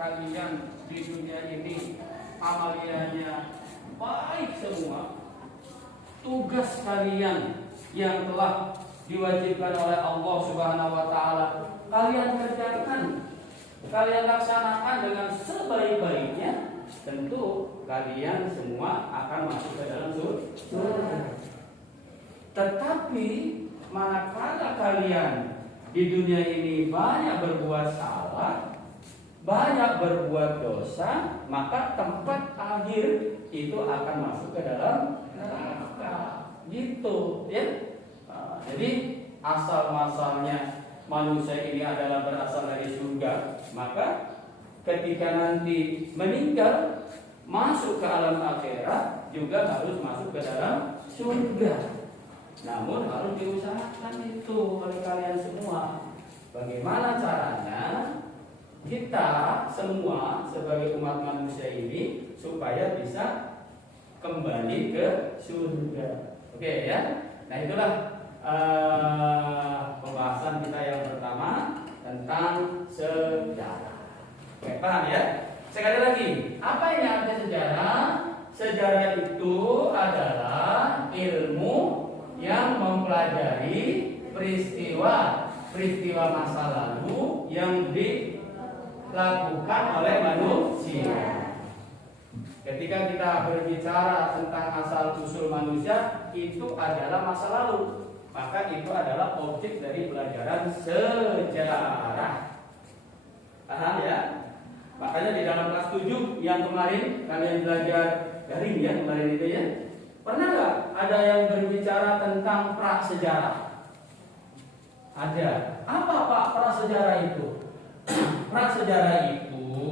kalian di dunia ini amaliyahnya baik semua, tugas kalian yang telah diwajibkan oleh Allah Subhanahu wa taala kalian kerjakan, kalian laksanakan dengan sebaik-baiknya, tentu kalian semua akan masuk ke dalam surga. Tetapi manakala kalian di dunia ini banyak berbuat salah, banyak berbuat dosa, maka tempat akhir itu akan masuk ke dalam neraka. Gitu, ya. Jadi asal masalnya manusia ini adalah berasal dari surga, maka ketika nanti meninggal masuk ke alam akhirat, juga harus masuk ke dalam surga. Namun harus diusahakan itu oleh kalian semua. Bagaimana caranya kita semua sebagai umat manusia ini supaya bisa kembali ke surga. Oke ya. Nah itulah pembahasan kita yang pertama tentang sejarah. Oke, paham ya? Sekali lagi, apa yang arti sejarah? Sejarah itu adalah ilmu yang mempelajari peristiwa masa lalu yang dilakukan oleh manusia. Ketika kita berbicara tentang asal-usul manusia, itu adalah masa lalu. Maka itu adalah objek dari pelajaran sejarah. Paham ya? Makanya di dalam kelas 7 yang kemarin kalian belajar daring ya kemarin itu ya. Pernah nggak ada yang berbicara tentang prasejarah? Ada. Apa Pak prasejarah itu? Prasejarah itu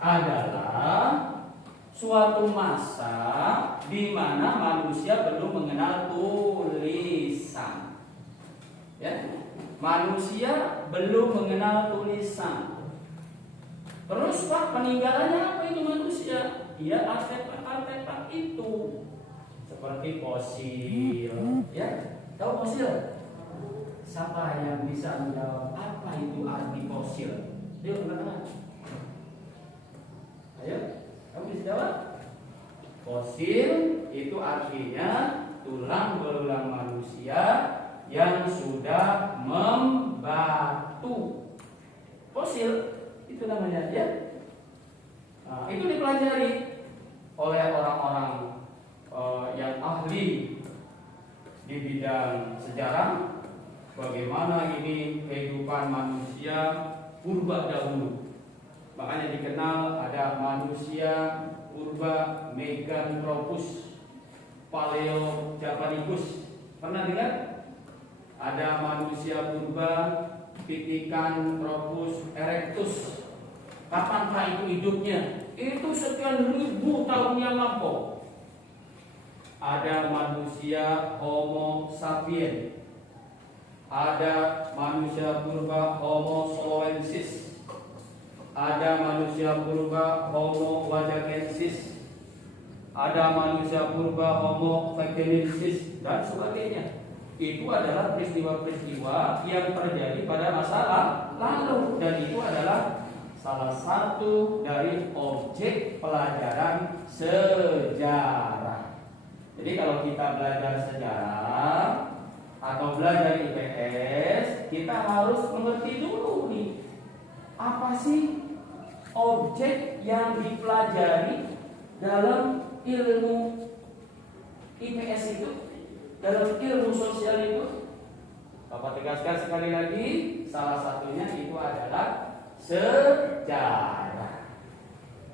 adalah suatu masa di mana manusia belum mengenal tulisan. Ya. Manusia belum mengenal tulisan. Terus Pak peninggalannya apa itu manusia? Ya artefak itu. Seperti fosil, ya. Tahu fosil? Siapa yang bisa menjawab apa itu arti fosil? Yuk, teman-teman. Ayo, kamu bisa jawab? Fosil itu artinya tulang belulang manusia yang sudah membatu. Fosil itu namanya ya. Nah, itu dipelajari oleh orang-orang yang ahli di bidang sejarah, bagaimana ini kehidupan manusia purba dahulu. Makanya dikenal ada manusia purba Meganthropus, Paleo Japanicus. Pernah dengar? Ada manusia purba Pithecanthropus erectus. Kapankah itu hidupnya? Itu sekian ribu tahun yang lampau. Ada manusia Homo sapiens. Ada manusia purba Homo soloensis. Ada manusia purba Homo wajakensis. Ada manusia purba Homo vagelensis dan sebagainya. Itu adalah peristiwa-peristiwa yang terjadi pada masa lalu dan itu adalah salah satu dari objek pelajaran sejarah. Jadi kalau kita belajar sejarah atau belajar IPS, kita harus mengerti dulu nih, apa sih objek yang dipelajari dalam ilmu IPS itu, dalam ilmu sosial itu. Bapak tegaskan sekali lagi, salah satunya itu adalah sejarah.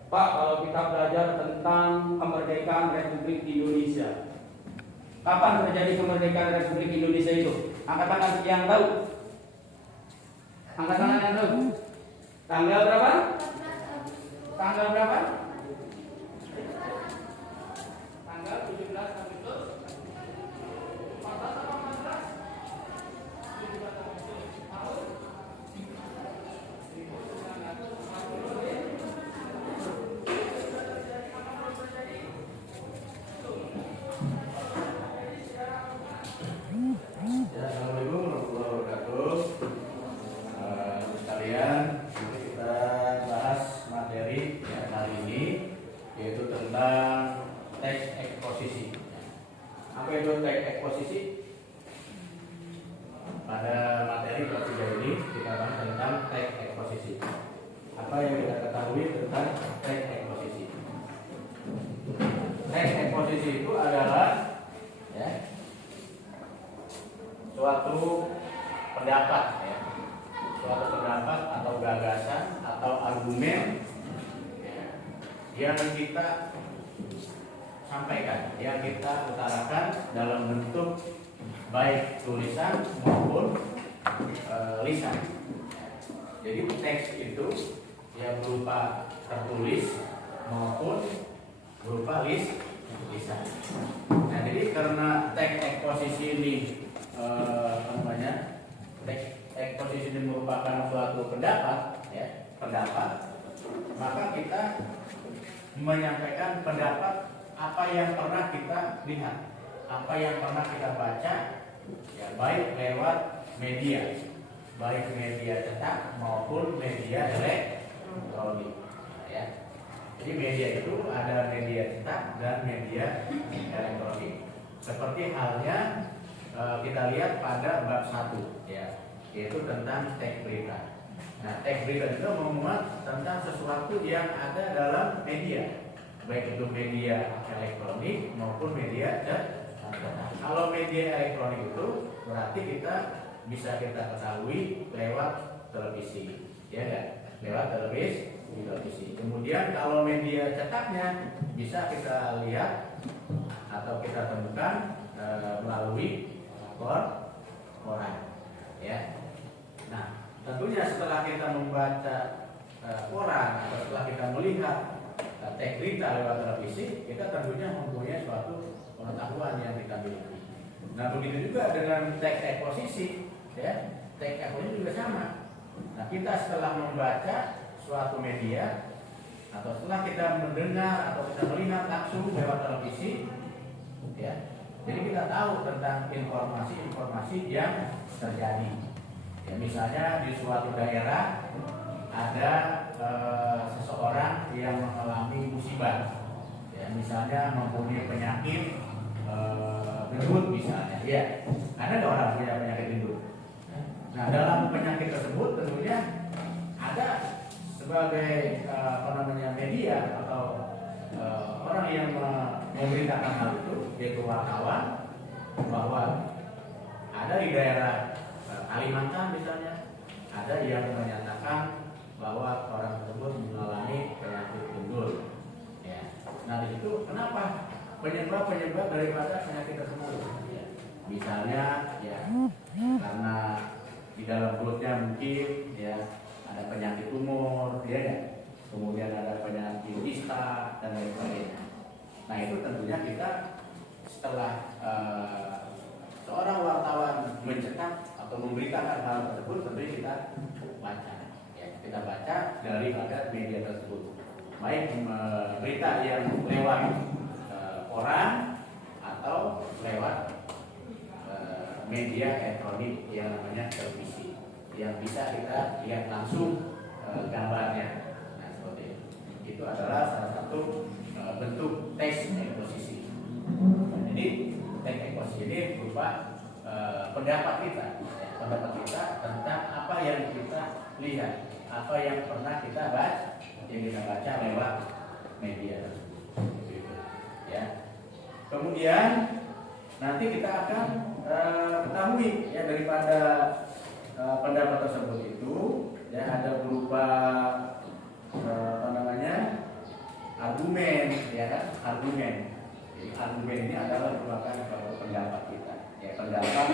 Pak, kalau kita belajar tentang kemerdekaan Republik Indonesia, kapan terjadi kemerdekaan Republik Indonesia itu? Angkat tangan yang tahu. Angkat tangan yang tahu. Tanggal berapa? Tanggal berapa? Tanggal 17 Agustus 14 atau 14? 17 Agustus tahun 1940. Assalamualaikum warahmatullahi wabarakatuh. Sekalian, nanti kita bahas materi ya, kali ini, yaitu tentang teks eksposisi. Apa itu teks eksposisi? Pada materi ketiga ini kita bahas tentang teks eksposisi. Apa yang kita ketahui tentang teks eksposisi? Teks eksposisi itu adalah ya, suatu pendapat ya, suatu pendapat atau gagasan atau argumen ya, yang kita sampaikan, yang kita utarakan dalam bentuk baik tulisan maupun lisan. Jadi teks itu yang berupa tertulis maupun berupa bisa. Nah, jadi karena teks eksposisi ini teks eksposisi ini merupakan suatu pendapat, ya, pendapat, maka kita menyampaikan pendapat apa yang pernah kita lihat, apa yang pernah kita baca, ya, baik lewat media, baik media cetak maupun media elektronik, ya. Jadi media itu ada media cetak dan media elektronik. Seperti halnya kita lihat pada bab 1, ya, yaitu tentang teks berita. Nah, teks berita itu memuat tentang sesuatu yang ada dalam media, baik itu media elektronik maupun media cetak. Kalau media elektronik itu berarti kita bisa kita ketahui lewat televisi, ya kan? Lewat televisi. Kemudian kalau media cetaknya bisa kita lihat atau kita temukan melalui koran, ya. Nah, tentunya setelah kita membaca koran atau setelah kita melihat teks berita lewat televisi, kita tentunya mempunyai suatu pengetahuan yang kita miliki. Nah, begitu juga dengan teks eksposisi, ya. Teks eksposisi juga sama. Nah, kita setelah membaca suatu media atau setelah kita mendengar atau kita melihat langsung lewat televisi, ya, jadi kita tahu tentang informasi-informasi yang terjadi. Ya, misalnya di suatu daerah ada seseorang yang mengalami musibah, ya, misalnya mempunyai penyakit gendut misalnya, ya, ada nggak orang punya penyakit gendut? Nah, dalam penyakit tersebut tentunya ada sebagai media atau orang yang memberitakan hal itu, yaitu wartawan, bahwa ada di daerah Kalimantan misalnya ada yang menyatakan bahwa orang tersebut mengalami penyakit gendut. Ya. Nah, di situ kenapa penyebab daripada penyakit tersebut? Ya. Misalnya, ya, karena di dalam perutnya mungkin, ya, ada penyakit tumor, ya, ya. Kemudian ada penyakit kista dan lain sebagainya. Nah, itu tentunya kita setelah seorang wartawan mencetak atau memberitakan hal tersebut, tentunya kita baca, ya, kita baca daripada media tersebut, baik berita yang lewat koran atau lewat media elektronik yang namanya televisi, yang bisa kita lihat langsung gambarnya. Nah, seperti itu adalah salah satu bentuk teks eksposisi. Jadi teks eksposisi ini berupa pendapat kita tentang apa yang kita lihat, apa yang pernah kita baca lewat media tersebut, ya. Kemudian nanti kita akan ketahui, ya, daripada pendapat tersebut itu, ya, ada berupa argumen, ya kan, argumen. Jadi argumen ini adalah merupakan pendapat kita, ya, pendapat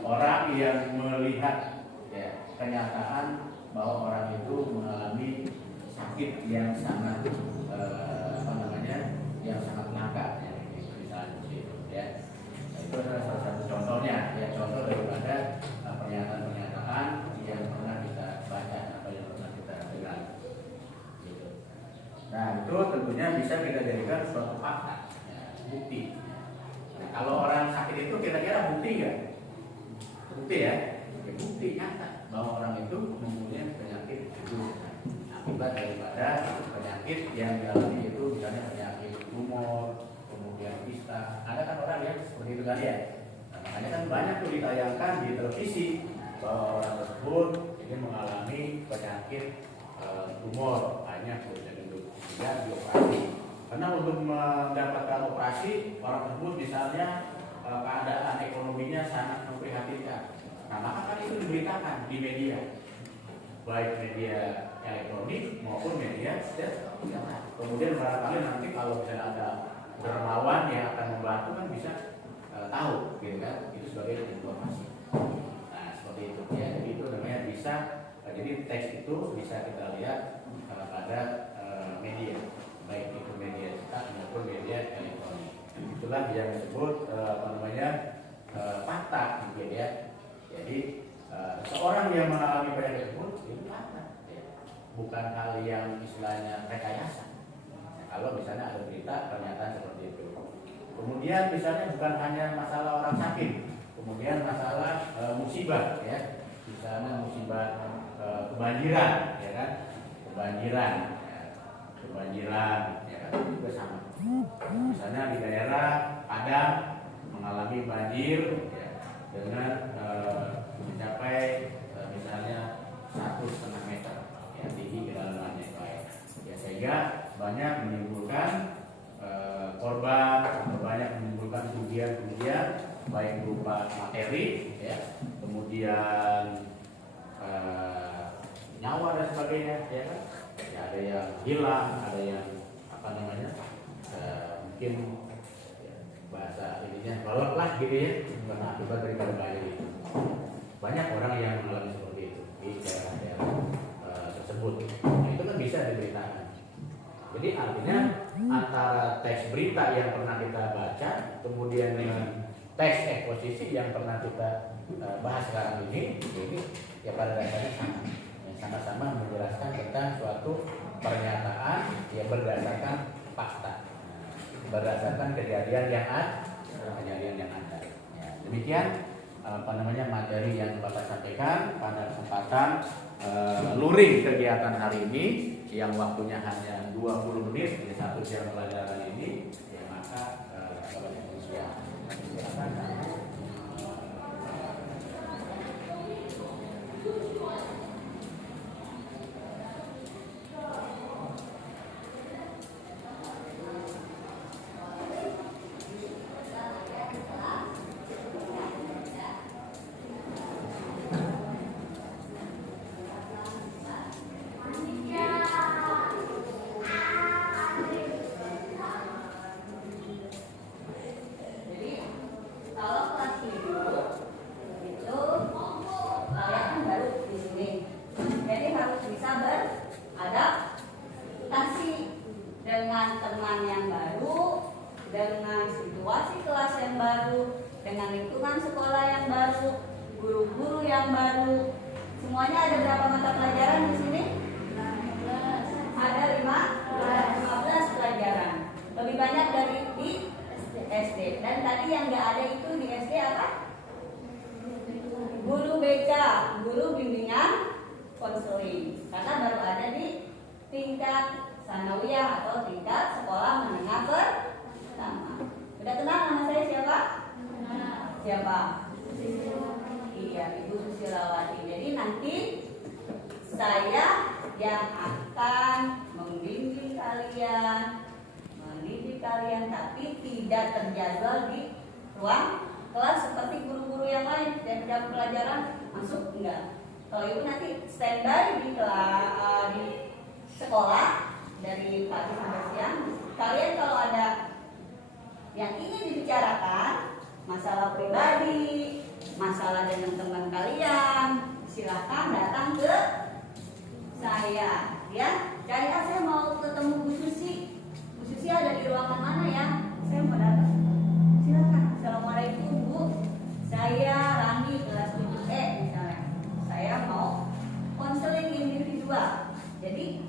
orang yang melihat, ya, kenyataan bahwa orang itu mengalami sakit yang sangat yang sangat langka, ya, misalnya itu, ya. Itu adalah salah satu contohnya, ya, contoh daripada pernyataan-pernyataan yang pernah kita baca atau yang pernah kita dengar, gitu. Nah, itu tentunya bisa kita jadikan suatu fakta, ya, bukti. Nah, kalau orang sakit itu kira-kira bukti nggak? Bukti, ya, bukti nyata bahwa orang itu mempunyai penyakit itu akibat daripada penyakit yang dialami, itu misalnya penyakit tumor, kemudian kista. Ada kan orang yang seperti itu kan, ya. Nah, makanya kan banyak tuh ditayangkan di televisi bahwa orang tersebut ini mengalami penyakit tumor, banyak gendut, tidak dioperasi. Karena untuk mendapatkan operasi, orang tersebut misalnya keadaan ekonominya sangat memprihatinkan. Nah, maka kan itu diberitakan di media, baik media elektronik maupun media cetak. Kemudian barangkali nanti kalau misalnya ada dermawan yang akan membantu kan bisa tahu, gitu kan, itu sebagai informasi. Nah, seperti itu, ya. Jadi itu namanya bisa, jadi teks itu bisa kita lihat pada media, baik itu media cetak maupun media elektronik. itulah yang disebut fakta gitu ya. Jadi seorang yang mengalami penyakit tersebut itu fakta, ya. Bukan hal yang istilahnya rekayasa. Kalau misalnya ada berita pernyataan seperti itu. Kemudian misalnya bukan hanya masalah orang sakit, kemudian masalah musibah, ya. Misalnya musibah kebanjiran, ya kan? Kebanjiran, ya kan? Itu juga sama. Misalnya di daerah Padang mengalami banjir, ya, dengan mencapai misalnya 1,5 meter, ya, tinggi kedalamannya ya, sehingga banyak menimbulkan korban, banyak menimbulkan kerugian baik berupa materi, ya, kemudian nyawa dan sebagainya, ya kan? Ya, ada yang hilang, ada yang mungkin ya, bahasa ininya balok lah gitu ya, karena akibat daripada banjir itu. Banyak orang yang mengalami seperti itu di daerah-daerah tersebut. Nah, itu kan bisa diberitakan. Jadi artinya antara teks berita yang pernah kita baca, kemudian dengan teks eksposisi yang pernah kita bahas sekarang ini ya pada dasarnya sama. Sama-sama menjelaskan tentang suatu pernyataan yang berdasarkan fakta, berdasarkan kejadian yang ada. Ya, demikian materi yang Bapak sampaikan pada kesempatan luring kegiatan hari ini yang waktunya hanya 20 menit, ya, 1 jam pelajaran ini, ya, maka Bapak Indonesia silakan. Kalau itu nanti standby di sekolah dari pagi sampai siang. Kalian kalau ada yang ingin dibicarakan, masalah pribadi, masalah dengan teman kalian, silahkan datang ke saya, ya. Cari, saya mau ketemu Bu Susi. Bu Susi ada di ruangan mana ya? Saya mau datang. Silakan. Assalamualaikum Bu. Saya Rani kelas 7E misalnya. Saya mau konseling individual. Jadi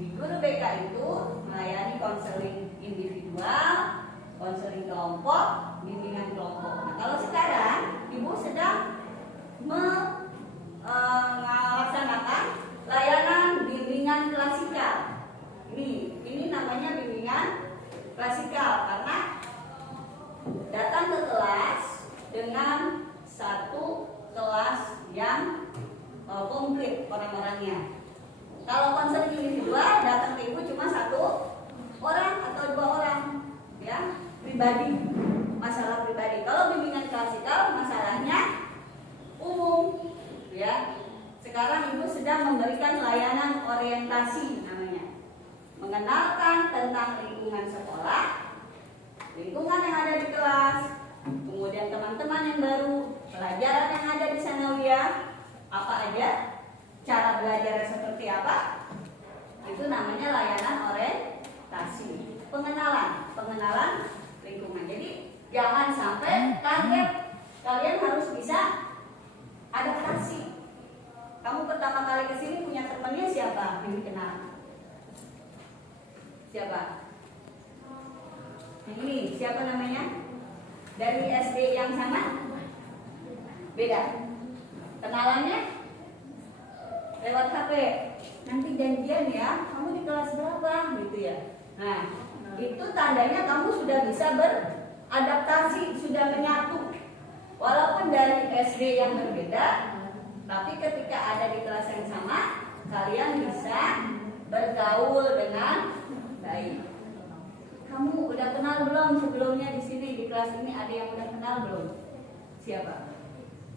di guru BK itu melayani konseling individual, konseling kelompok, bimbingan kelompok. Nah, kalau sekarang Ibu sedang melaksanakan layanan bimbingan klasikal. Ini namanya bimbingan klasikal karena datang ke kelas dengan satu kelas yang komplit orang-orangnya. Kalau konseling individual datang ke Ibu cuma 1 orang atau 2 orang, ya, pribadi, masalah pribadi. Kalau bimbingan klasikal masalahnya umum, ya. Sekarang Ibu sedang memberikan layanan orientasi namanya, mengenalkan tentang lingkungan sekolah, lingkungan yang ada di kelas, kemudian teman-teman yang baru, pelajaran yang ada di sanawiyah, apa aja, cara belajar seperti apa, itu namanya layanan orientasi, pengenalan lingkungan. Jadi jangan sampai kaget. Kalian harus bisa adaptasi. Kamu pertama kali kesini punya temannya siapa? Yang dikenal? Siapa? Ini siapa namanya? Dari SD yang sama? Beda. Kenalannya lewat HP. Nanti janjian ya, kamu di kelas berapa gitu ya. Nah, itu tandanya kamu sudah bisa beradaptasi, sudah menyatu. Walaupun dari SD yang berbeda, tapi ketika ada di kelas yang sama, kalian bisa bergaul dengan baik. Kamu udah kenal belum sebelumnya di sini di kelas ini ada yang udah kenal belum? Siapa?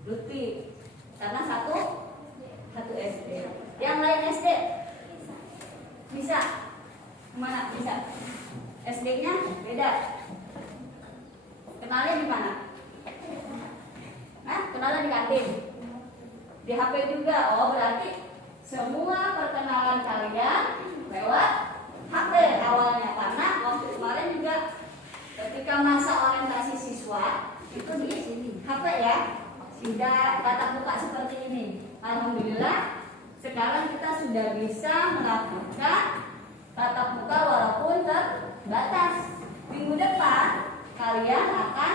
Lutfi. Karena satu SD. Yang lain SD bisa? Kemana bisa? SD-nya beda. Kenalnya di mana? Nah, kenalnya di kantin. Di HP juga. Oh, berarti semua perkenalan kalian lewat HP awalnya. Karena waktu kemarin juga ketika masa orientasi siswa itu di sini HP ya. Tidak tatap muka seperti ini. Alhamdulillah sekarang kita sudah bisa melakukan tatap muka walaupun terbatas. Minggu depan kalian akan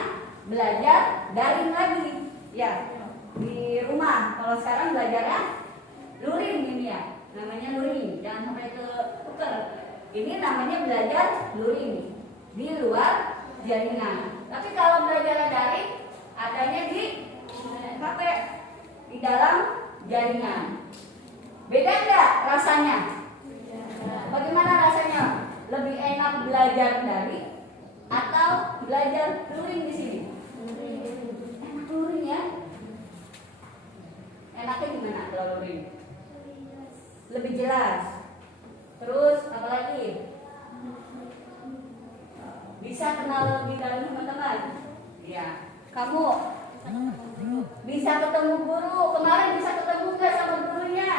belajar daring lagi ya di rumah. Kalau sekarang belajarnya luring ini ya, namanya luring. Jangan sampai ketuker. Ini namanya belajar luring di luar jaringan. Tapi kalau belajar daring adanya di HP di dalam jaringan. Beda nggak rasanya? Bagaimana rasanya? Lebih enak belajar daring atau belajar luring di sini? Enak luring ya. Enaknya gimana kalau luring? Lebih jelas. Terus apa lagi? Bisa kenal lebih dalam teman-teman. Ya. Kamu bisa ketemu guru. Kemarin bisa ketemu nggak sama gurunya?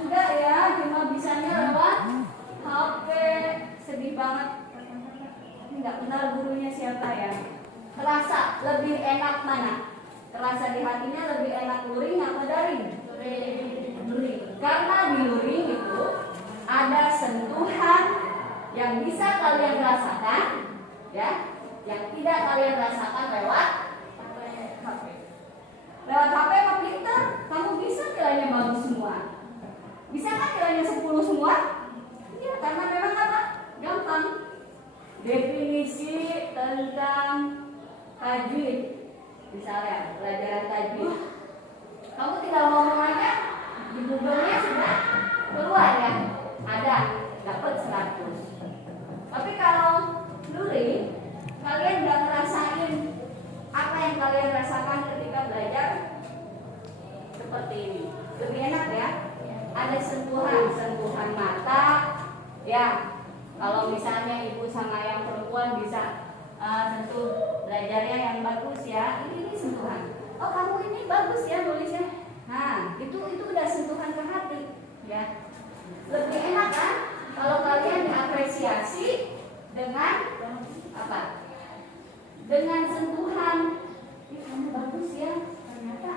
Enggak ya, cuma bisanya lewat HP. Sedih banget. Nggak kenal gurunya siapa ya. Terasa lebih enak mana? Terasa di hatinya lebih enak luring apa daring? Luring. Karena di luring itu ada sentuhan yang bisa kalian rasakan, ya, yang tidak kalian rasakan lewat HP. Lewat HP emang pintar, kamu bisa nilainya bagus semua. Bisa kan nilainya 10 semua? Iya, karena memang apa? Gampang. Definisi tentang tajwid, misalnya pelajaran tajwid, kamu tinggal ngomong aja, di Google-nya sudah keluar ya, ada, dapat 100. Tapi kalau luring, kalian nggak ngerasain apa yang kalian rasakan ketika belajar seperti ini. Lebih enak ya, ada sentuhan mata, ya. Kalau misalnya ibu sama yang perempuan bisa tentu belajarnya yang bagus ya, ini sentuhan. Oh kamu ini bagus ya nulisnya. Nah itu udah sentuhan ke hati, ya. Lebih enak kan kalau kalian diapresiasi dengan apa? Dengan sentuhan. Ih, kamu bagus ya. Ternyata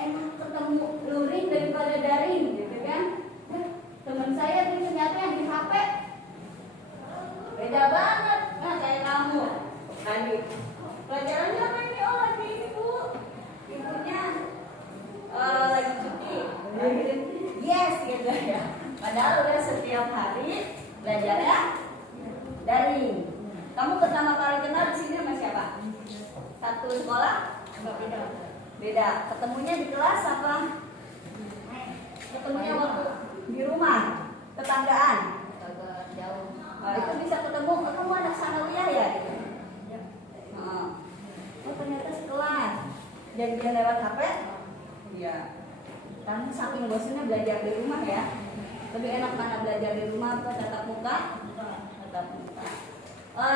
enak ketemu luring daripada daring, gitu kan? Teman saya tuh ternyata yang di HP beda banget. Nah kayak kamu tadi pelajarannya apa ini? Oh lagi ibunya lagi cuti. Yes gitu ya. Padahal udah setiap hari belajarnya daring. Kamu pertama kali kenal di sini sama siapa? Satu sekolah? Beda. Ketemunya di kelas apa? Ketemunya waktu di rumah, tetanggaan. Jauh. Itu bisa ketemu. Kamu anak sanawiyah ya? Oh ternyata sekelas. Janjian lewat HP? Iya. Kamu saking bosannya belajar di rumah ya. Lebih enak mana belajar di rumah atau tatap muka? Tatap muka.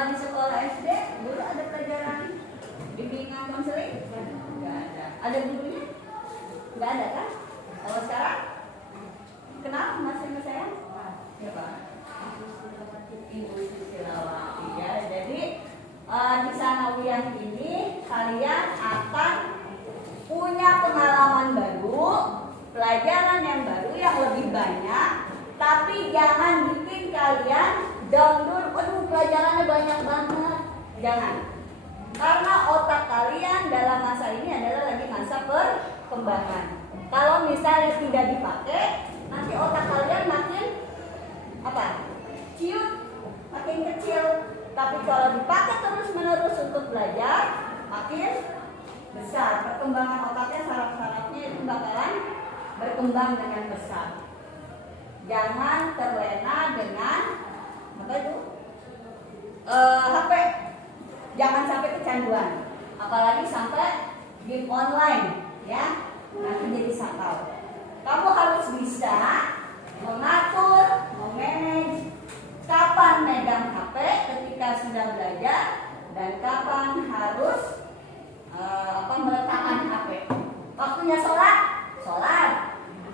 Di sekolah SD dulu ada pelajaran bimbingan konseling? Enggak ada. Ada gurunya? Enggak ada kan? Kalau sekarang kenal Mas sama saya? Ya Pak. Ibu Susilawati ya. Jadi di sanawiyah ini kalian akan punya pengalaman baru, pelajaran yang baru yang lebih banyak. Tapi jangan bikin kalian down dulu, aduh pelajarannya banyak banget. Jangan. Karena otak kalian dalam masa ini adalah lagi masa perkembangan. Kalau misalnya tidak dipakai, nanti otak kalian makin ciut, makin kecil. Tapi kalau dipakai terus-menerus untuk belajar, makin besar. Perkembangan otaknya, saraf-sarafnya itu bakalan berkembang dengan besar. Jangan terlena dengan HP. Jangan sampai kecanduan, apalagi sampai game online, ya. Nanti jadi sakau. Kamu harus bisa mengatur, memanage kapan megang HP ketika sudah belajar dan kapan harus meletakkan HP. Waktunya sholat,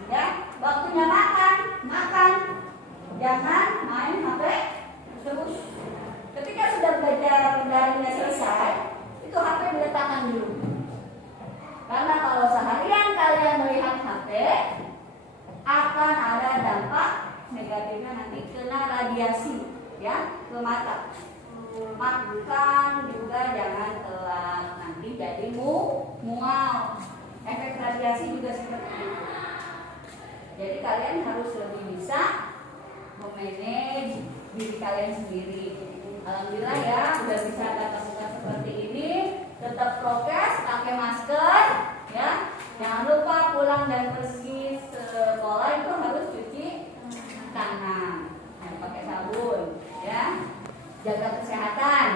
ya. Waktunya makan. Jangan main HP terus. Ketika sudah belajar daringnya selesai, itu HP diletakkan dulu. Karena kalau seharian kalian melihat HP, akan ada dampak negatifnya, nanti kena radiasi, ya, ke mata. Makan juga jangan telat, nanti jadi mual. Efek radiasi juga seperti itu. Jadi kalian harus lebih bisa memanage diri kalian sendiri. Alhamdulillah ya, udah bisa tatap muka seperti ini. Tetap prokes, pakai masker, ya. Jangan lupa pulang dan pergi sekolah itu harus cuci tangan, harus pakai sabun, ya. Jaga kesehatan,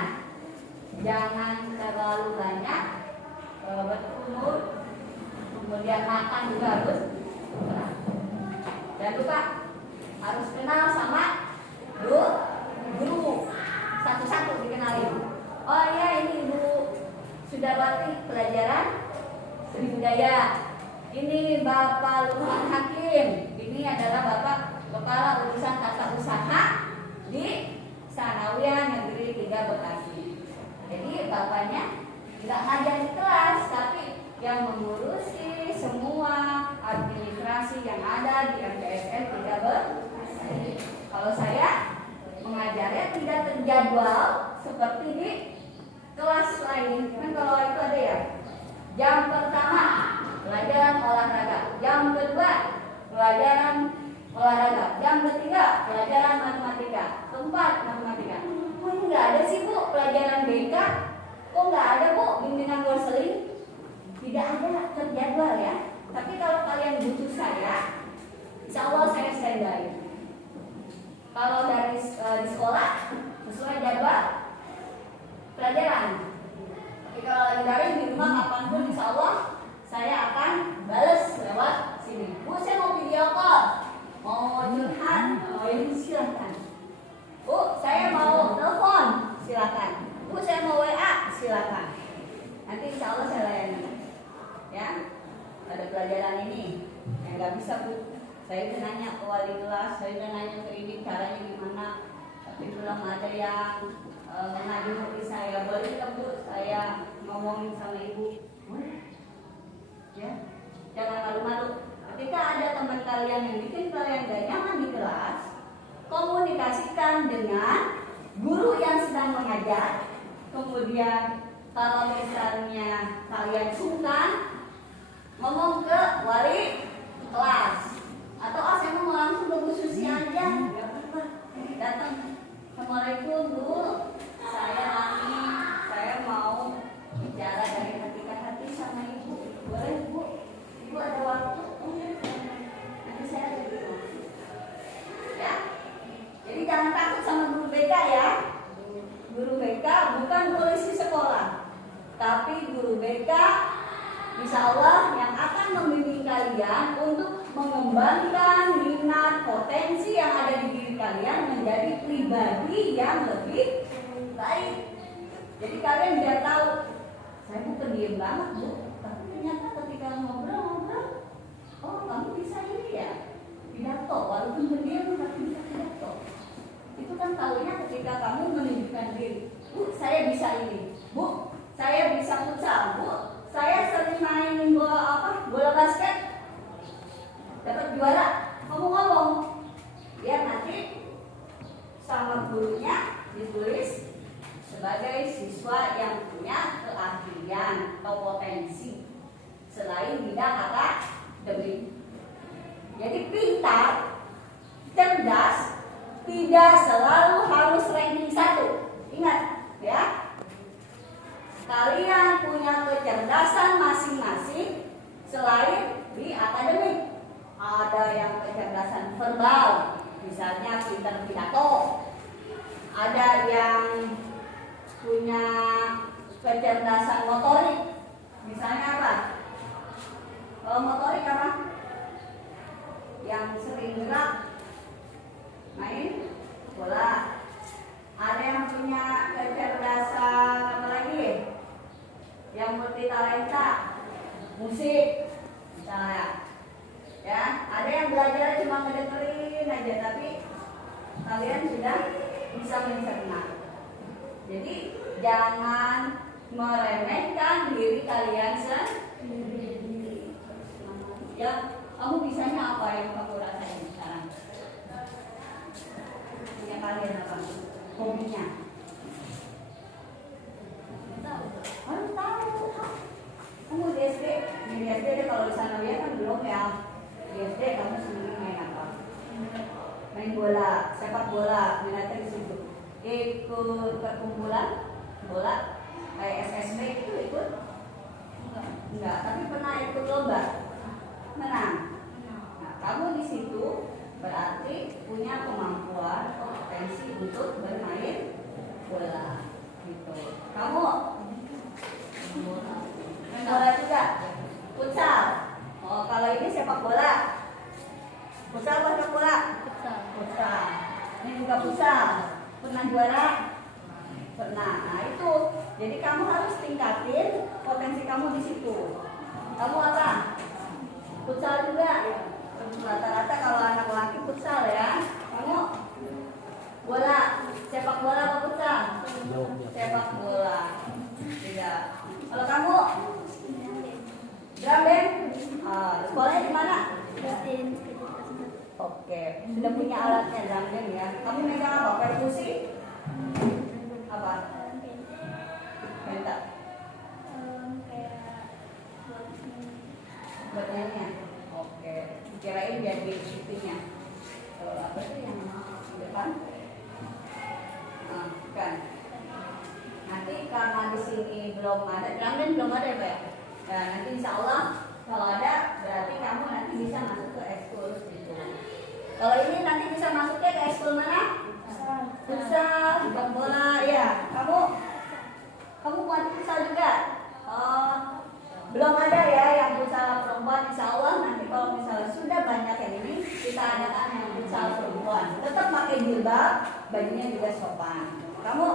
jangan terlalu banyak berkumur. Kemudian makan juga harus kurang. Jangan lupa harus kenal sama guru. Satu-satu dikenalin. Oh iya, ini Ibu Sudawati pelajaran Seni Budaya. Ini Bapak Lukman Hakim. Ini adalah Bapak Kepala Urusan Tata Usaha di Sanawiyah Negeri 3 Bekasi. Jadi bapaknya tidak ngajar di kelas, tapi yang mengurusi semua administrasi yang ada di MTSN 3 Bekasi. Kalau saya mengajarnya tidak terjadwal seperti di kelas lain. Kan kalau itu ada ya, jam pertama pelajaran olahraga, jam kedua pelajaran olahraga, jam ketiga pelajaran matematika, keempat matematika. Kok nggak ada sih Bu pelajaran BK? Kok nggak ada Bu bimbingan konseling? Tidak ada terjadwal ya. Tapi kalau kalian butuh saya, insya Allah saya standby. Kalau dari di sekolah sesuai jadwal pelajaran. Tapi kalau lagi daring di rumah kapanpun insya Allah saya akan balas lewat sini. Bu, saya mau video call, mau curhat, mau ini silakan. Bu, saya mau telepon, silakan. Bu, saya mau WA, silakan. Nanti insya Allah saya layani. Ya, pada pelajaran ini yang nggak bisa Bu, saya udah nanya ke wali kelas, saya udah nanya ke ini caranya gimana, tapi belum ada yang mengadu hati saya. Boleh nggak Bu saya ngomongin sama Ibu? Boleh. Ya, jangan malu-malu. Ketika ada teman kalian yang bikin kalian gak nyaman di kelas, komunikasikan dengan guru yang sedang mengajar. Kemudian kalau misalnya kalian sungkan, ngomong ke wali kelas. Atau saya mau langsung ke Bu Susi aja, nggak apa-apa. Datang, Assalamualaikum Bu, saya Lani, saya mau bicara dari hati ke hati sama Ibu. Boleh Bu? Ibu ada waktu? Nanti saya ada di rumah. Ya, jadi jangan takut sama guru BK ya. Guru BK bukan polisi sekolah, tapi guru BK insya Allah yang akan membimbing kalian untuk mengembangkan minat potensi yang ada di diri kalian menjadi pribadi yang lebih baik. Jadi kalian biar tahu, saya Bu pendiam banget Bu, tapi ternyata ketika ngobrol-ngobrol, oh kamu bisa ini ya, pidato, walaupun pendiam tapi bisa pidato. Itu kan tahunya ketika kamu menunjukkan diri, Bu saya bisa ini. Tidak selalu harus ranking 1. Ingat ya. Kalian punya kecerdasan masing-masing selain di akademik. Ada yang kecerdasan verbal, misalnya pintar pidato. Ada yang punya kecerdasan motorik, misalnya apa? Kalau motorik apa? Yang sering gerak, main bola. Ada yang punya kecerdasan apa lagi? Yang multi talenta, musik misalnya. Ya, ada yang belajar cuma ngedengerin aja tapi kalian sudah bisa mencerna. Jadi jangan meremehkan diri kalian sendiri. Ya, kamu bisanya apa yang kamu rasain sekarang? Punya kalian apa? Hobinya? Harus tahu. Kamu di SD, di SD deh kalau di sana ya kan belum ya. Di SD kamu sendiri main apa? Main bola, sepak bola, minatnya di situ. Ikut perkumpulan bola kayak SSB itu ikut? Enggak, tapi pernah ikut lomba. Menang. Nah, kamu di situ berarti punya kemampuan, potensi untuk bermain bola. Gitu. Kamu main bola juga? Futsal. Oh, kalau ini sepak bola. Futsal apa sepak bola? Futsal. Ini juga futsal. Pernah juara? Pernah. Nah, itu. Jadi kamu harus tingkatin potensi kamu di situ. Kamu apa? Futsal juga. Rata-rata kalau anak laki futsal ya. Kamu bola, sepak bola apa futsal? Sepak bola. Tidak. Kalau kamu drum band? Sekolahnya di mana? Oke, sudah punya alatnya drum band ya. Kamu megang apa? Perkusi? Apa? Minta. Buat nyanyi. Oke. Kirain jadi itunya. Apa itu yang di depan? Bukan. Nanti karena di sini belum ada, drum band belum ada ya Pak? Nah, nanti insya Allah kalau ada berarti kamu nanti bisa masuk ke ekskul itu. Kalau ini nanti bisa masuknya ke ekskul mana? Futsal, sepak bola, ya. Kamu buat futsal juga? Belum ada ya yang futsal perempuan. Insya Allah nanti kalau misalnya sudah banyak yang ini kita adakan yang futsal perempuan. Tetap pakai jilbab, bajunya juga sopan. Kamu?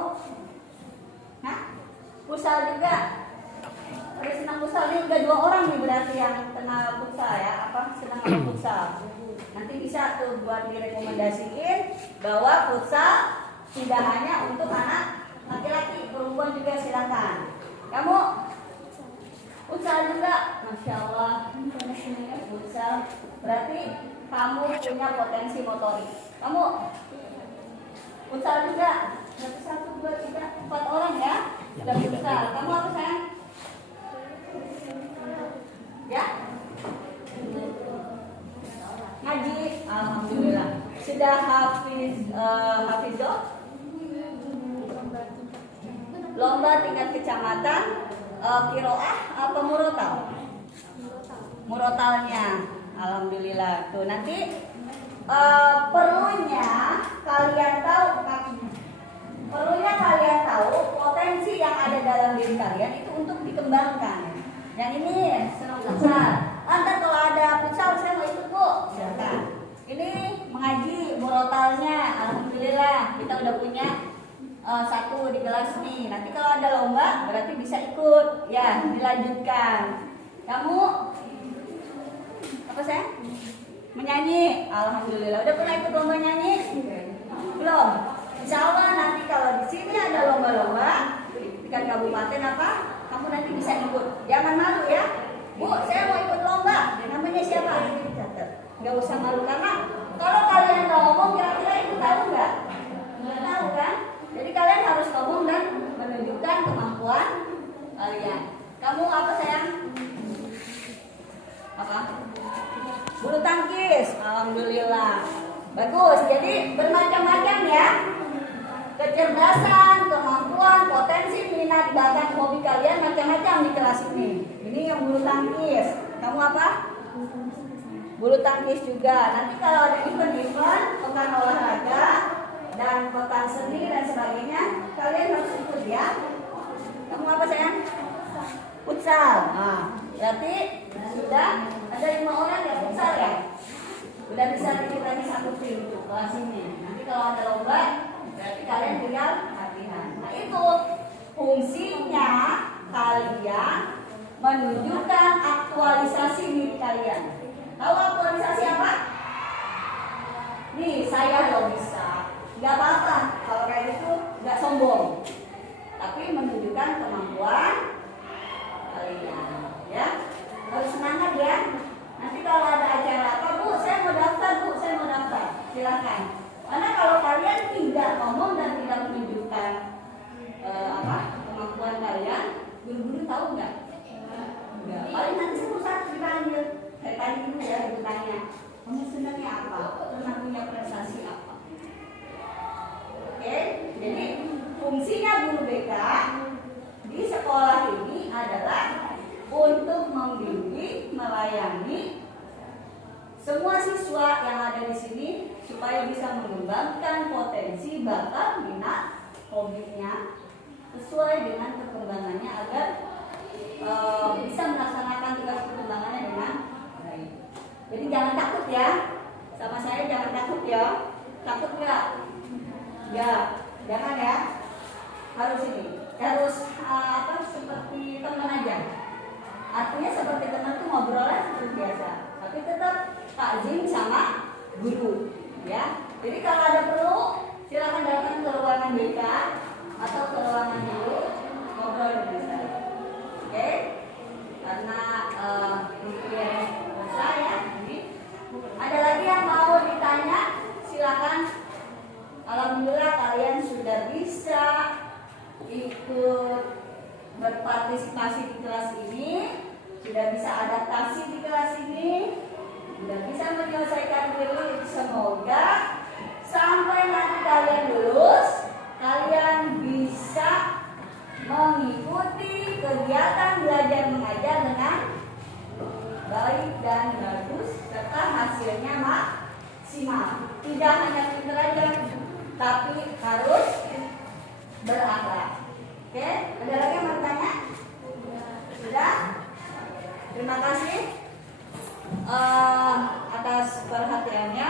Hah? Futsal juga? Ada senang futsal ini udah 2 orang nih berarti yang kenal futsal ya. Apa senang sama futsal? Nanti bisa tuh buat direkomendasiin bahwa futsal tidak hanya untuk anak laki-laki, perempuan juga silakan. Kamu futsal juga, masya Allah. Futsal berarti kamu punya potensi motorik. Kamu futsal juga. 1, 2, 3, 4 orang ya. Sudah futsal. Kamu apa sayang? Ya? Ngaji, alhamdulillah. Sudah hafizah? Lomba tingkat kecamatan, kiroah apa murotal? Murotalnya, alhamdulillah. Tuh nanti perlunya kalian tahu potensi yang ada dalam diri kalian itu untuk dikembangkan. Yang ini senang futsal. Ntar kalau ada futsal saya mau ikut Bu, silakan. Ini mengaji murotalnya, alhamdulillah kita udah punya 1 di kelas nih. Nanti kalau ada lomba berarti bisa ikut, ya dilanjutkan. Kamu apa sayang? Menyanyi, alhamdulillah. Udah pernah ikut lomba nyanyi? Belum. Insya Allah nanti kalau di sini ada lomba-lomba di kabupaten apa, kamu nanti bisa ikut. Jangan malu ya. Bu, saya mau ikut lomba. Namanya siapa? Catat. Gak usah malu karena kalau kalian nggak ngomong kira-kira itu tahu nggak? Nggak tahu kan? Jadi kalian harus ngomong dan menunjukkan kemampuan kalian. Kamu apa sayang? Apa? Bulu tangkis, alhamdulillah. Bagus, jadi bermacam-macam ya. Kecerdasan, kemampuan, potensi, minat, bakat, hobi kalian macam-macam di kelas ini. Ini yang bulu tangkis. Kamu apa? Bulu tangkis juga. Nanti kalau ada event-event, pekan olahraga dan pekan seni dan sebagainya, kalian harus ikut ya. Kamu apa sayang? Futsal. Nah, berarti sudah ada 5 orang yang futsal ya. Udah bisa dikira satu tim untuk kelas ini. Nanti kalau ada lomba, berarti kalian tinggal latihan. Nah itu fungsinya kalian menunjukkan aktualisasi diri kalian. Tahu aktualisasi apa? Nih saya lo bisa. Gak apa-apa kalau kayak gitu, gak sombong. Tapi menunjukkan kemampuan kalian. Ya, harus semangat ya. Nanti kalau ada acara apa, Bu, saya mau daftar, Bu, saya mau daftar. Silakan. Karena kalau kalian tidak ngomong dan tidak menunjukkan kemampuan kalian, guru-guru tahu nggak? Nggak. Paling nanti satu dipanggil. Saya tanya dulu ya, ibu tanya, kamu sebenarnya apa? Pernah punya prestasi apa? Oke, jadi fungsinya guru BK di sekolah ini adalah untuk membimbing, melayani semua siswa yang ada di sini supaya bisa mengembangkan potensi, bakat, minat, hobinya sesuai dengan perkembangannya agar bisa melaksanakan tugas perkembangannya dengan baik. Jadi jangan takut ya, sama saya jangan takut ya. Takut nggak? Ya, jangan ya. Harus ini, harus seperti teman aja. Artinya seperti teman tuh ngobrolnya seperti biasa, tapi tetap takzim sama guru, ya. Jadi kalau ada perlu, silakan datang ke ruangan BK atau ke ruangan guru ngobrol dengan saya. Oke? Karena mungkin saya, ada lagi yang mau ditanya, silakan. Alhamdulillah kalian sudah bisa ikut berpartisipasi di kelas ini, sudah bisa adaptasi di kelas ini, sudah bisa menyelesaikan diri. Semoga sampai nanti kalian lulus, kalian bisa mengikuti kegiatan belajar mengajar dengan baik dan bagus serta hasilnya maksimal. Tidak hanya pintar aja, tapi harus berakhlak. Oke, ada lagi yang mau tanya? Sudah? Terima kasih atas perhatiannya.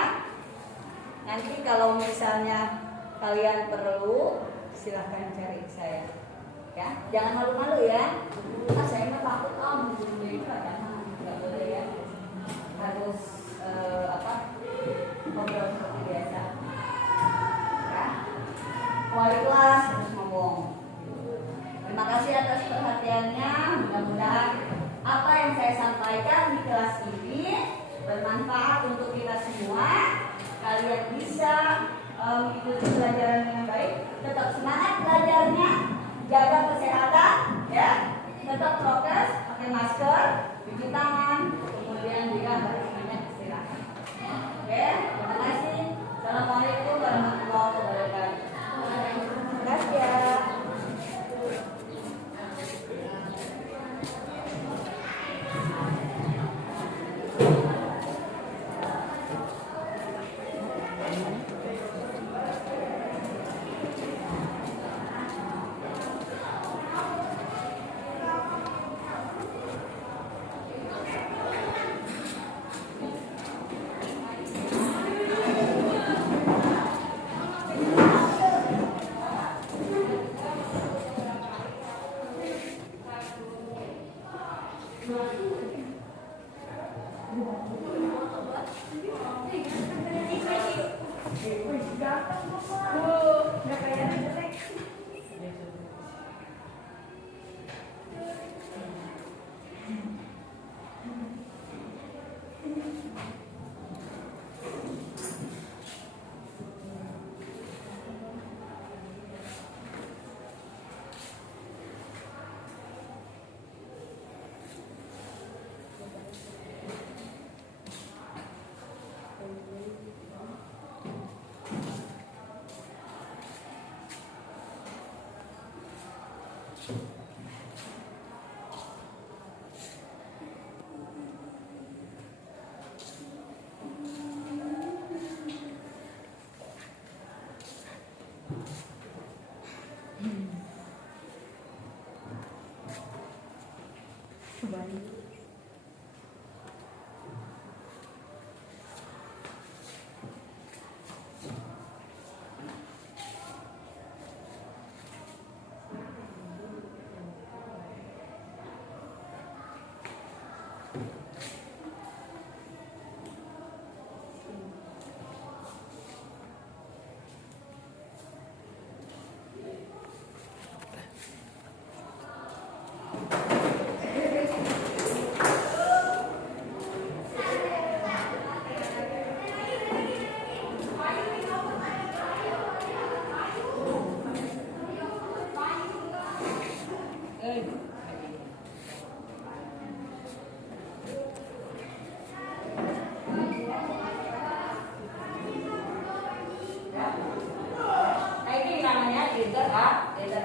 Nanti kalau misalnya kalian perlu, silahkan cari saya. Ya, jangan malu-malu ya. Saya mah takut mengguru itu jangan, nggak boleh ya. Harus ngobrol seperti biasa. Ya, wali kelas harus ngomong. Terima kasih atas perhatiannya. Mudah-mudahan apa yang saya sampaikan di kelas ini bermanfaat untuk kita semua. Kalian bisa mengikuti pelajaran dengan baik. Tetap semangat belajarnya, jaga kesehatan, ya. Tetap prokes, pakai masker, cuci tangan, kemudian juga harus banyak istirahat. Oke, terima kasih. Assalamualaikum warahmatullahi wabarakatuh. Terima kasih ya.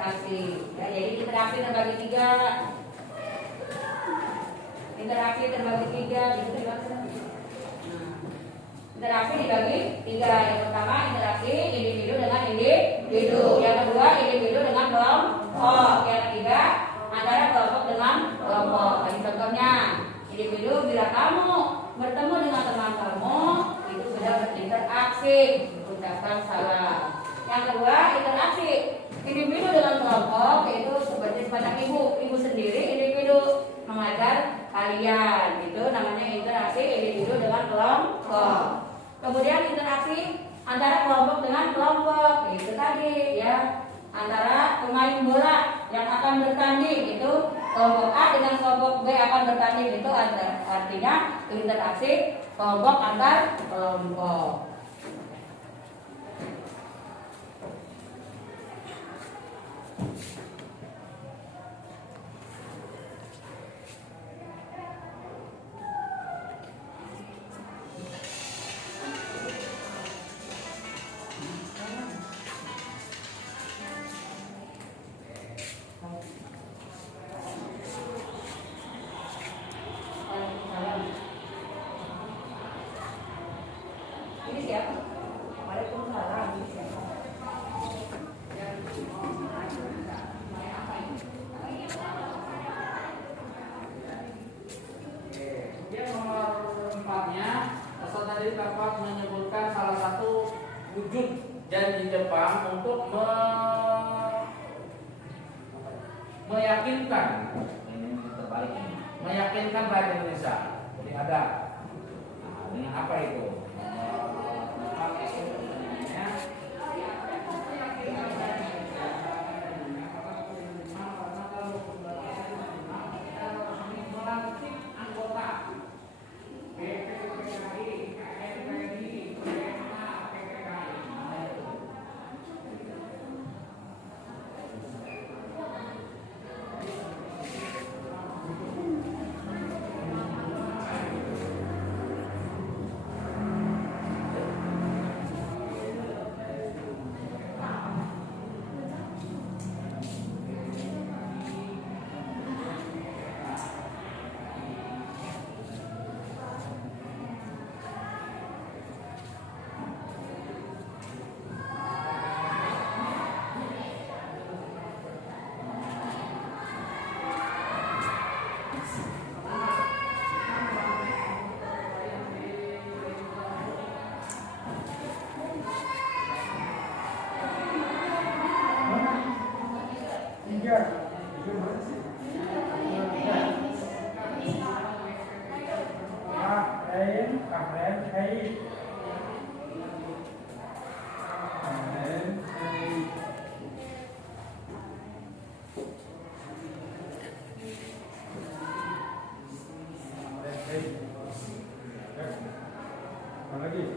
interaksi. Ya, jadi interaksi terbagi 3. Interaksi terbagi 3 gitu kan. Interaksi dibagi 3. Yang pertama interaksi individu dengan individu. Yang kedua individu dengan kelompok. Yang ketiga antara kelompok dengan kelompok. Tadi contohnya individu bila kamu bertemu dengan teman kamu itu sudah berinteraksi. Ucapan salah. Yang kedua interaksi individu dengan kelompok yaitu seperti semacam ibu sendiri individu mengajar kalian itu namanya interaksi individu dengan kelompok. Kemudian interaksi antara kelompok dengan kelompok itu tadi ya antara pemain bola yang akan bertanding itu kelompok A dengan kelompok B akan bertanding itu artinya interaksi kelompok antar kelompok. Ini siapa? Waalaikumsalam. Ini siapa? Kemudian nomor 4-nya, peserta tadi dapat menyebutkan salah satu wujud janji Jepang untuk meyakinkan rakyat Indonesia. Jadi ada dengan apa itu? Lagi.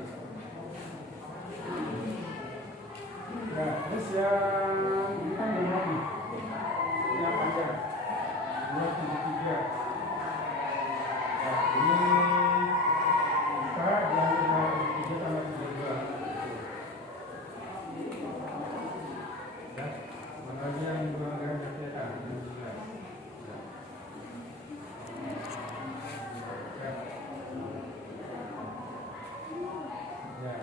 Nah, terus yang ini kan belum lagi. Yang panjang. 273. Nah, ini kita yang 273 tambah 32. Ya, mana lagi yang dua anggaran berkaitan? 16. Ya.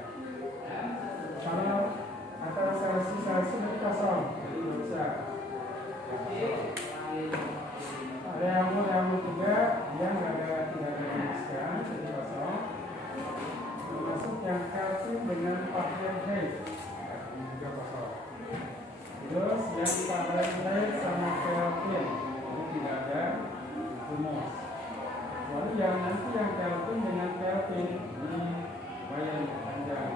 Kalau antara salsi itu kosong, jadi nggak bisa. Ada yang juga dia nggak ada tuliskan, jadi kosong. Termasuk yang Kelvin dengan Fahrenheit, ini juga kosong. Terus yang Fahrenheit sama Kelvin, ini tidak ada rumus. Lalu yang nanti yang Kelvin dengan Kelvin ini bayar panjang.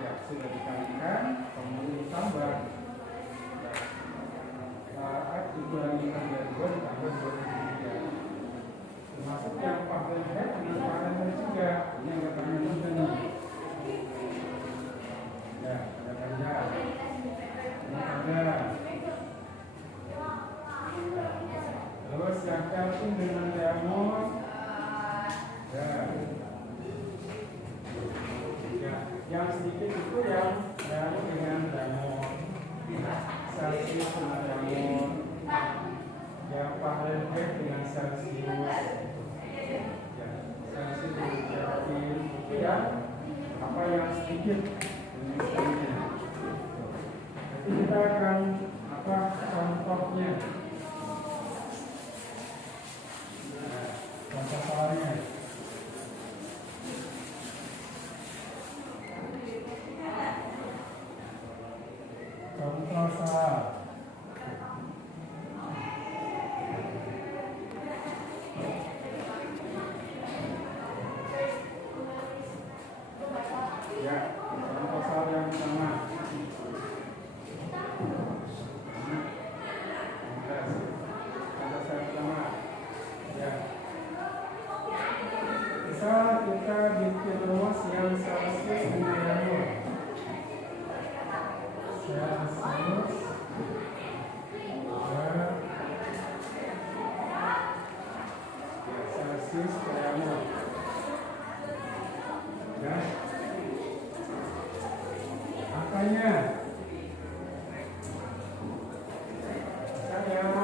Ya, sudah dikalikan, kemudian ditambah dikurangi kerja 2 ditambah 23. Termasuk yang Fahrenheit dengan Fahrenheit juga yang katanya juga nih. Ya, ada panjang. Ini ada. Terus yang Kelvin dengan diamond. Ya. Yang sedikit itu yang dengan diamond. Celsius dengan diamond. Celsius. Ya, Celsius dengan Kelvin. Kemudian apa yang sedikit ini sedikit. Jadi kita akan apa contohnya. Nah, contoh soalnya. Contoh soal. Ya, contoh soal yang pertama. Contoh soal pertama. Ya. Misal kita bikin rumus yang Celsius dengan Reaumur. Celsius per Reaumur. Ya. Angkanya yang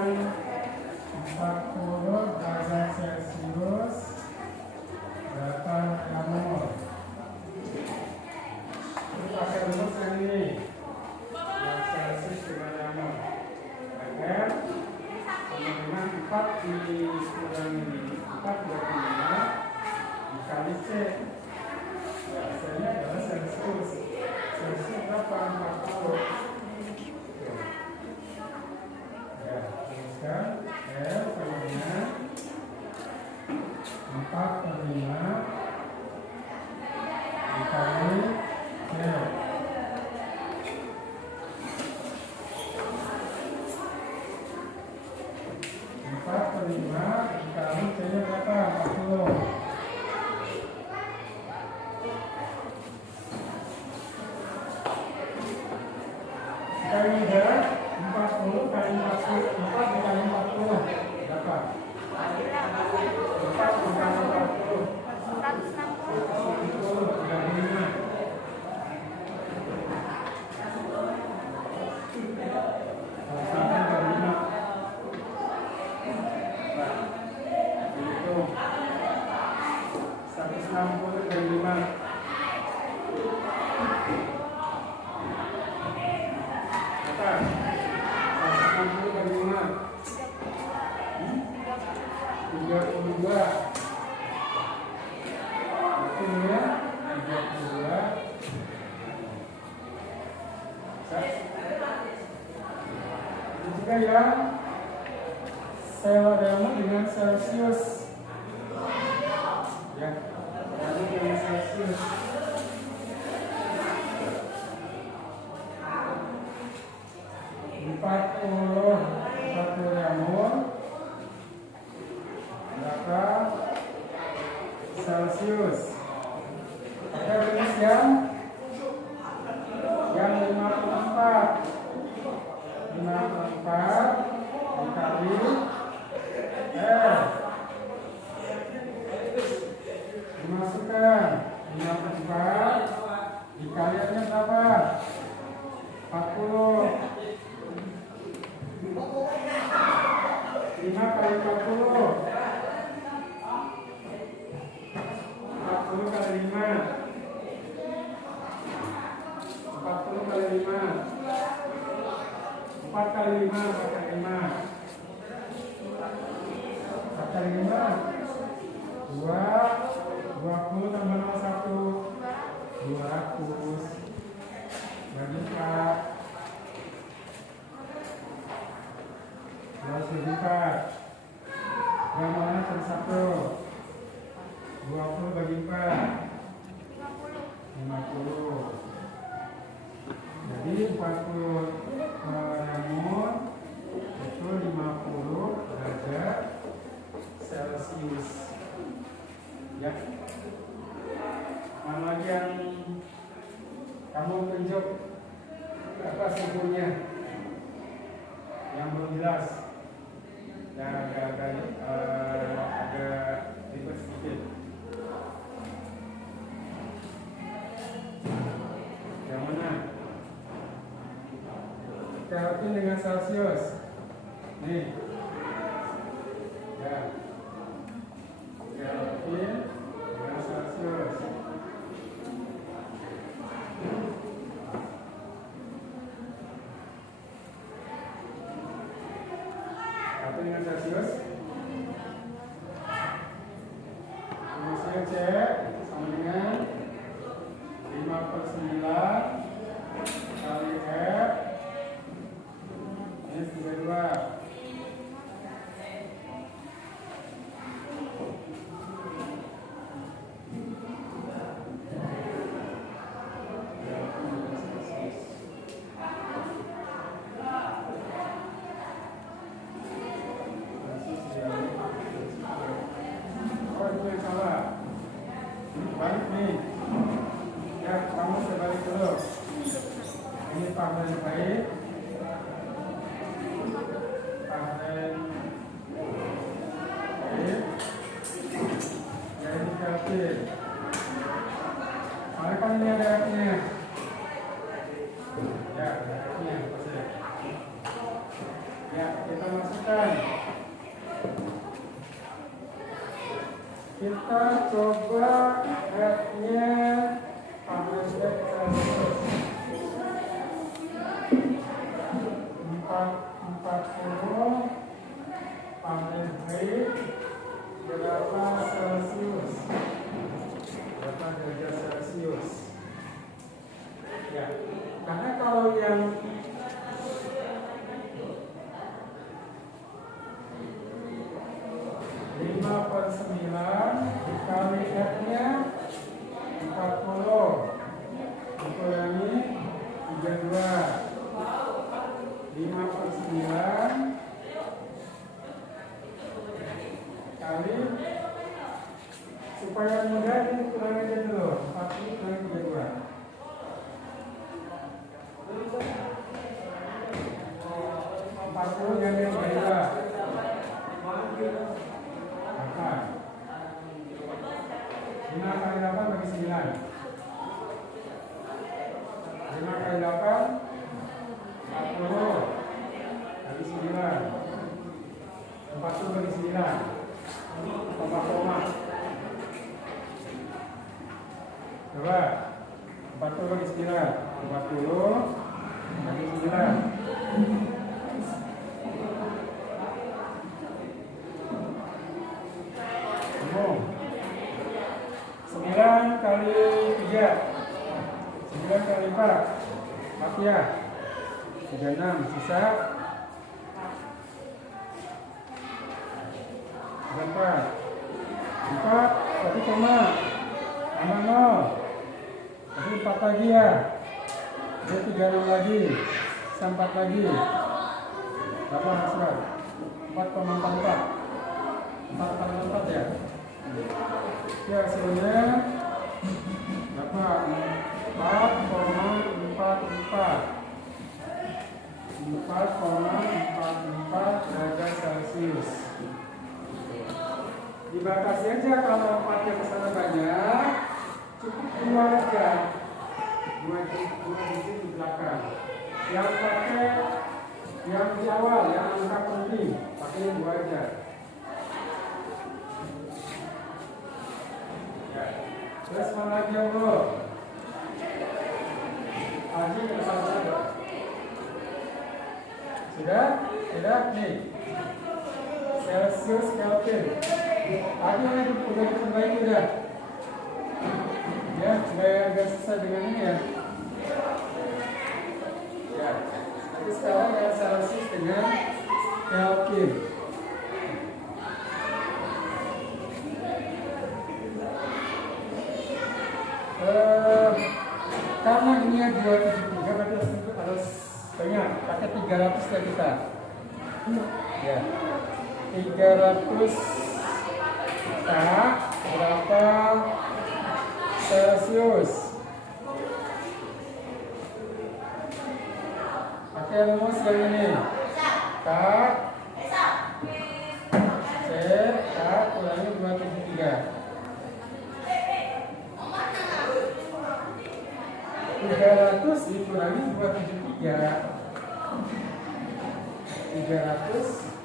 40 derajat Celsius berapa Reaumur. Kita pakai rumus yang ini. Celsius dengan Reaumur. Agar sama dengan 4 dikurangi 4 berarti 5 dikali C. Ya, C-nya adalah Celsius. Celsius berapa? 40. Ya, teruskan L sama dengan 4 per 5 dikali C. 4 per 5 dikali C-nya berapa? 40. Kita lihat 40 kali 40, 4 dikali 40 berapa? 4 dikali 40 160 35. Jika yang sel Reaumur dengan Celsius, ya, Reaumur dengan Celsius. Satu Reaumur berapa Celsius? Ada rumus yang 54 dikali L. Dimasukkan 54 dikaliannya berapa? 40. 5 kali 40 kali 5 40 kali 5 4 kali 5 4 kali 5 4 kali 5 2 20 tambah 01 200 bagi 4 204 yang mana per 1 20 bagi 4 50. Jadi 40 Reaumur itu 50 derajat Celsius. Ya. Mana lagi yang kamu tunjuk apa suhunya yang belum jelas? Yang agak ribet sedikit. Yang mana? Kelvin dengan Celsius. Nih. Ya. sama dengan 5/9 kali F minus 32. Oh, itu yang salah. Balik nih. Ya, kamu sebalik dulu. Ini paham yang baik. Paham baik. Jadi kreatif. Mana kan ini ada F-nya? Ya, ada F-nya. Ya, kita masukkan. Kita coba F-nya Fahrenheit Celsius 40 Fahrenheit berapa Celsius? Berapa derajat Celsius? Ya, karena kalau yang 5/9 dikali F-nya 40 dikurangi 32. 5/9 kali, supaya mudah dikurangi aja dulu, 40 kurangi 32. 40 ganti 32. 5 kali 8 bagi 9. 5 kali 8 40 bagi 9. 40 bagi 9 tambah koma. Coba 40 bagi 9. 40 bagi 9. Umum 9 kali 3 9 kali 4 4 ya 36 sisa 4 1 koma tambah 0 jadi 4 lagi ya, jadi 36 lagi sisa 4 lagi berapa hasilnya? 4,44 4,44 ya. Ya, hasilnya berapa? 4,44 derajat Celcius. Dibatasi aja, kalau 4 yang kesana banyak, cukup 2 aja. 2 digit di belakang. Yang pakai yang di awal, yang angka penting, pakai 2 aja. Terus mana lagi yang belum? Haji bersama-sama. Sudah? Sudah? Nih Celsius Kelvin. Haji udah perbaiki udah. Ya, sudah selesai dengan ini ya. Ya, nanti sekarang yang Celsius dengan Kelvin. Karena ini 273 berarti harus banyak, pakai 300 ya kita. Ya, 300 berapa Celsius? Pakai rumus yang ini. K C K kurangi 273. 300 dikurangi 273. 300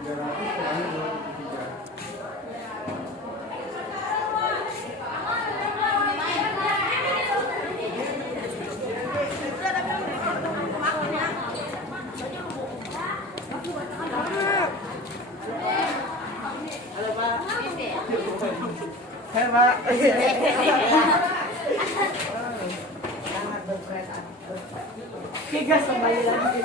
300 kurangi 273. Pak. Sangat berprestasi. Kigas kembali lagi.